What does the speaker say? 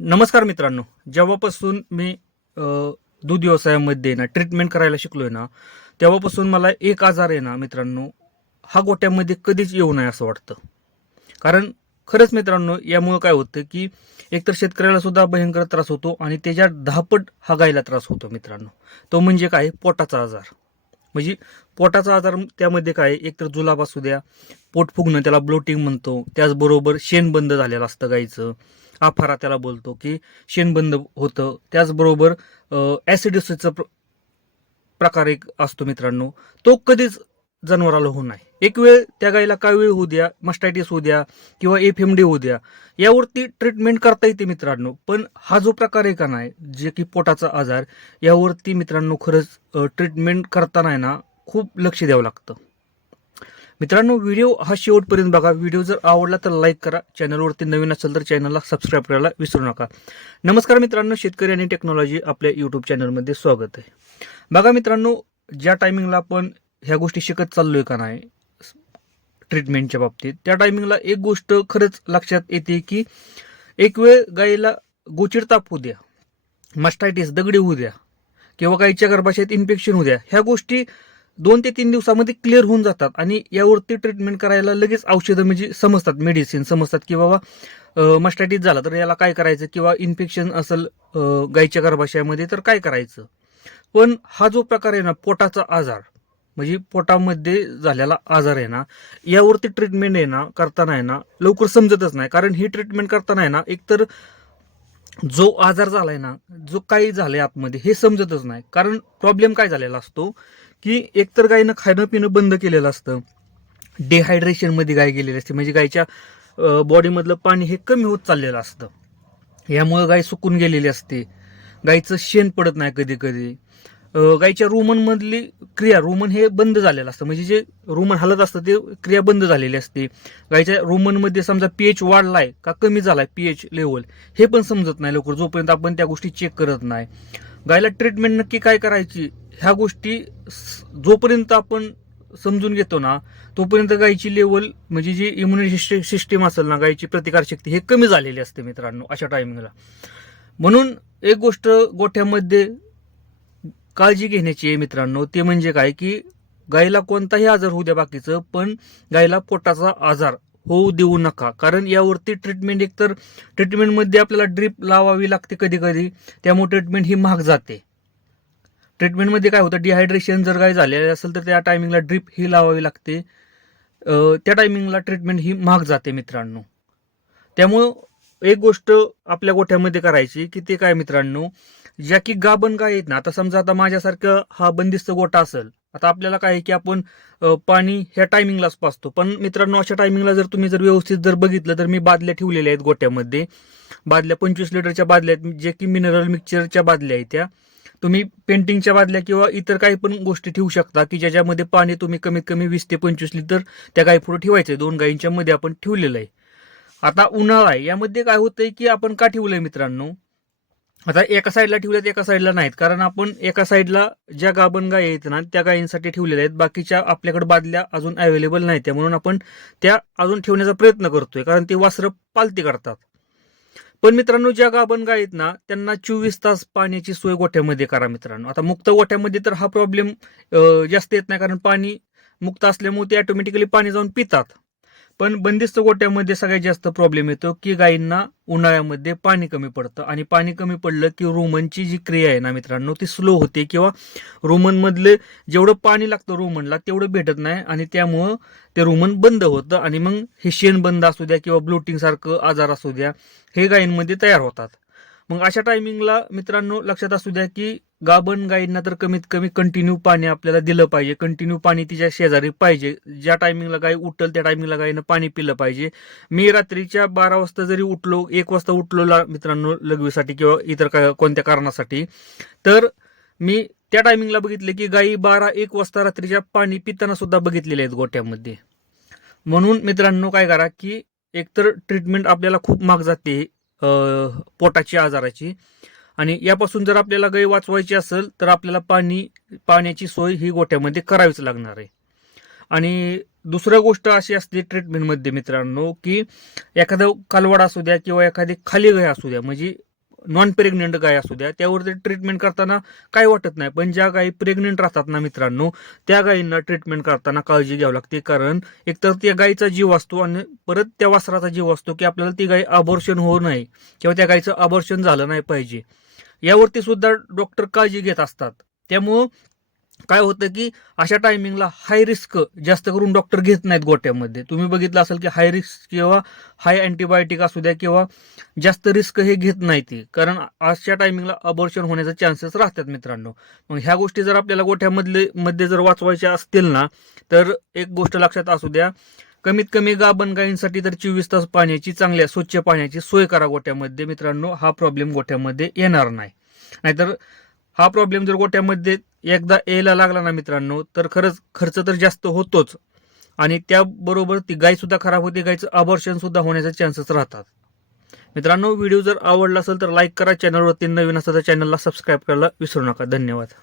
नमस्कार मित्रांनो. जेव्हापासून मी दूध व्यवसायामध्ये ना ट्रीटमेंट करायला शिकलोय ना, तेव्हापासून मला एक आजार आहे ना मित्रांनो, हा गोट्यामध्ये कधीच येऊ नये असं वाटतं. कारण खरंच मित्रांनो, यामुळे काय होतं की एकतर शेतकऱ्याला सुद्धा भयंकर त्रास होतो आणि त्याच्या 10 पट हा गायला त्रास होतो मित्रांनो. तो म्हणजे काय, पोटाचा आजार. म्हणजे पोटाचा आजार त्यामध्ये काय, एकतर जुलाब असू द्या, पोट फुगणं त्याला ब्लोटिंग म्हणतो, त्याचबरोबर शेण बंद झालेलं असतं गाईचं, आफारा त्याला बोलतो की शेण बंद होतं, त्याचबरोबर ऍसिडिटीचा प्रकार एक असतो मित्रांनो, तो कधीच जनावराला होऊ नये. एक वेळ त्या गाईला काय वेळ होऊ द्या, मस्टायटिस होऊ द्या किंवा एफएमडी होऊ द्या, यावरती ट्रीटमेंट करता येते मित्रांनो. पण हा जो प्रकार आहे का नाही, जे की पोटाचा आजार, यावरती मित्रांनो खरंच ट्रीटमेंट करताना आहे ना खूप लक्ष द्यावं लागतं. मित्रांनो, व्हिडिओ हा शेवटपर्यंत बघा. व्हिडिओ जर आवडला तर लाईक करा. चॅनलवरती नवीन असेल तर चॅनलला सबस्क्राईब करायला विसरू नका. नमस्कार मित्रांनो, शेतकरी आणि टेक्नॉलॉजी आपल्या युट्यूब चॅनलमध्ये स्वागत आहे. बघा मित्रांनो, ज्या टायमिंगला आपण ह्या गोष्टी शिकत चाललोय का नाही ट्रीटमेंटच्या बाबतीत, त्या टायमिंगला एक गोष्ट खरंच लक्षात येते की एक वेळ गाईला गोचिड ताप होऊ द्या, मस्टायटिस दगडी होऊ द्या किंवा गाईच्या गर्भाशयात इन्फेक्शन होऊ द्या, ह्या गोष्टी 2 ते 3 दिवसामध्ये क्लिअर होऊन जातात आणि यावरती ट्रीटमेंट करायला लगेच औषधं म्हणजे समजतात, मेडिसिन समजतात की बाबा मस्टायटिस झाला तर याला काय करायचं, किंवा इन्फेक्शन असेल गाईच्या गर्भाशयामध्ये तर काय करायचं. पण हा जो प्रकार आहे ना, पोटाचा आजार, म्हणजे पोटामध्ये झालेला आजार आहे ना, यावरती ट्रीटमेंट आहे ना करताना आहे ना लवकर समजतच नाही. कारण ही ट्रीटमेंट करताना आहे ना, एकतर जो आजार झालाय ना, जो काही झालंय आतमध्ये हे समजतच नाही. कारण प्रॉब्लेम काय झालेला असतो की एकतर गायीनं खाणं पिणं बंद केलेलं असतं, डिहायड्रेशन मध्ये गाय गेलेली असते, म्हणजे गायच्या बॉडीमधलं पाणी हे कमी होत चाललेलं असतं. यामुळे गाय सुकून गेलेली असते, गायचं शेण पडत नाही कधी कधी, गायच्या रुमन मधली क्रिया, रुमन हे बंद झालेलं असतं, म्हणजे जे रुमन हलत असतं ते क्रिया बंद झालेली असते. गायच्या रुमन मध्ये समजा पीएच वाढलाय का कमी झालाय पीएच लेवल, हे पण समजत नाही लवकर, जोपर्यंत आपण त्या गोष्टी चेक करत नाही. गायला ट्रीटमेंट नक्की काय करायची, ह्या गोष्टी जोपर्यंत आपण समजून घेतो ना, तोपर्यंत गायची लेवल, म्हणजे जी इम्युनिटी सिस्टीम असेल ना, गायची प्रतिकारशक्ती हे कमी झालेली असते मित्रांनो अशा टायमिंगला. म्हणून एक गोष्ट गोठ्यामध्ये काळजी घेण्याची आहे मित्रांनो, ते म्हणजे काय की गायीला कोणताही आजार होऊ द्या बाकीचं, पण गायीला पोटाचा आजार होऊ देऊ नका. कारण यावरती ट्रीटमेंट, एकतर ट्रीटमेंटमध्ये आपल्याला ड्रीप लावावी लागते कधी कधी, त्यामुळे ट्रीटमेंट ही महाग जाते. ट्रीटमेंटमध्ये काय होतं, डिहायड्रेशन जर गाय झालेलं असेल तर त्या टायमिंगला ड्रीप ही लावावी लागते, त्या टायमिंगला ट्रीटमेंट ही महाग जाते मित्रांनो. त्यामुळं एक गोष्ट आपल्या गोठ्यामध्ये करायची की ते काय मित्रांनो, ज्या की गाभण गाय आहेत ना, आता समजा आता माझ्यासारखं हा बंदिस्त गोठा असेल, आता आपल्याला काय आहे की आपण पाणी ह्या टायमिंगलाच पाजतो. पण मित्रांनो, अशा टायमिंगला जर तुम्ही जर व्यवस्थित जर बघितलं तर मी बादल्या ठेवलेल्या आहेत गोट्यामध्ये. बादल्या 25 लिटरच्या बादल्या आहेत, जे की मिनरल मिक्सचरच्या बादल्या आहेत. त्या तुम्ही पेंटिंगच्या बादल्या किंवा इतर काही पण गोष्टी ठेवू शकता की ज्याच्यामध्ये पाणी तुम्ही कमीत कमी 20 ते 25 लिटर त्या गाई पुढे ठेवायचंय. 2 गायींच्या मध्ये आपण ठेवलेलं आहे. आता उन्हाळा आहे, यामध्ये काय होतंय की आपण का ठेवलंय मित्रांनो, आता एका साईडला ठेवल्यात एका साईडला नाहीत. कारण आपण एका साईडला ज्या गाभण गायी आहेत ना त्या गायींसाठी ठेवलेल्या आहेत, बाकीच्या आपल्याकडे बादल्या अजून अवेलेबल नाहीत, म्हणून आपण त्या अजून ठेवण्याचा प्रयत्न करतोय, कारण ते वासरं पालती करतात. पण मित्रांनो, ज्या गाभण गाय आहेत ना त्यांना 24 तास पाण्याची सोय गोठ्यामध्ये करा मित्रांनो. आता मुक्त गोठ्यामध्ये तर हा प्रॉब्लेम जास्त येत नाही, कारण पाणी मुक्त असल्यामुळे ते ऑटोमॅटिकली पाणी जाऊन पितात. पण बंदिस्त गोट्यामध्ये सगळ्यात जास्त प्रॉब्लेम येतो की गायींना उन्हाळ्यामध्ये पाणी कमी पडतं, आणि पाणी कमी पडलं की रुमनची जी क्रिया आहे ना मित्रांनो ती स्लो होते, किंवा रुमन मधले जेवढं पाणी लागतं रुमनला तेवढं भेटत नाही, आणि त्यामुळं ते रुमन बंद होतं, आणि मग हे शेण बंद असू द्या किंवा ब्लोटिंग सारखं आजार असू द्या, हे गायींमध्ये तयार होतात. मग अशा टायमिंगला मित्रांनो लक्षात असू द्या की गाभण गायींना तर कमीत कमी कंटिन्यू पाणी आपल्याला दिलं पाहिजे, कंटिन्यू पाणी तिच्या शेजारी पाहिजे. ज्या टायमिंगला गाय उठल त्या टायमिंगला गायीनं पाणी पिलं पाहिजे. मी रात्रीच्या 12 वाजता जरी उठलो, 1 वाजता उठलो मित्रांनो लघवीसाठी किंवा इतर कोणत्या कारणासाठी, तर मी त्या टायमिंगला बघितले की गायी 12-1 वाजता रात्रीच्या पाणी पिताना सुद्धा बघितलेले आहेत गोठ्यामध्ये. म्हणून मित्रांनो काय करा की एकतर ट्रीटमेंट आपल्याला खूप महाग जाते पोटाची आजाराची, आणि यापासून जर आपल्याला गाय वाचवायची असेल तर आपल्याला पाण्याची सोय ही गोठ्यामध्ये करावीच लागणार आहे. आणि दुसरं गोष्ट अशी असते ट्रीटमेंटमध्ये मित्रांनो, की एखादा कालवड असू द्या किंवा एखादी खाली गाय असू द्या, म्हणजे नॉन प्रेग्नेंट गाय असू द्या, त्यावरती ट्रीटमेंट करताना काय वाटत नाही. पण ज्या गायी प्रेग्नेंट राहतात ना मित्रांनो, त्या गायींना ट्रीटमेंट करताना काळजी घ्यावी लागते. कारण एकतर त्या गायीचा जीव असतो आणि परत त्या वासराचा जीव असतो, की आपल्याला ती गाय अबॉर्शन होऊ नये किंवा त्या गायीचं अबॉर्शन झालं नाही पाहिजे, यावरती सुद्धा डॉक्टर काळजी घेत असतात. त्यामुळं काय होतं की अशा टायमिंगला हाय रिस्क जास्त करून डॉक्टर घेत नाहीत गोट्यामध्ये. तुम्ही बघितलं असेल की हाय रिस्क किंवा हाय अँटीबायोटिक असू द्या किंवा जास्त रिस्क हे घेत नाही ती, कारण अशा टायमिंगला अबॉर्शन होण्याचे चान्सेस राहतात मित्रांनो. मग ह्या गोष्टी जर आपल्याला गोठ्यामध्ये जर वाचवायच्या असतील ना, तर एक गोष्ट लक्षात असू द्या, कमीत कमी गाभण गायींसाठी तर 24 तास पाण्याची, चांगल्या स्वच्छ पाण्याची सोय करा गोठ्यामध्ये मित्रांनो. हा प्रॉब्लेम गोठ्यामध्ये येणार नाही. नाहीतर हा प्रॉब्लेम जर गोठ्यामध्ये एकदा यायला लागला ना मित्रांनो, तर खरंच खर्च तर जास्त होतोच आणि त्याबरोबर ती गाय सुद्धा खराब होते, गायचं अबॉर्शन सुद्धा होण्याचे चान्सेस राहतात. मित्रांनो, व्हिडिओ जर आवडला असेल तर लाईक करा, चॅनलवरती नवीन असेल तर चॅनलला सबस्क्राईब करायला विसरू नका. धन्यवाद.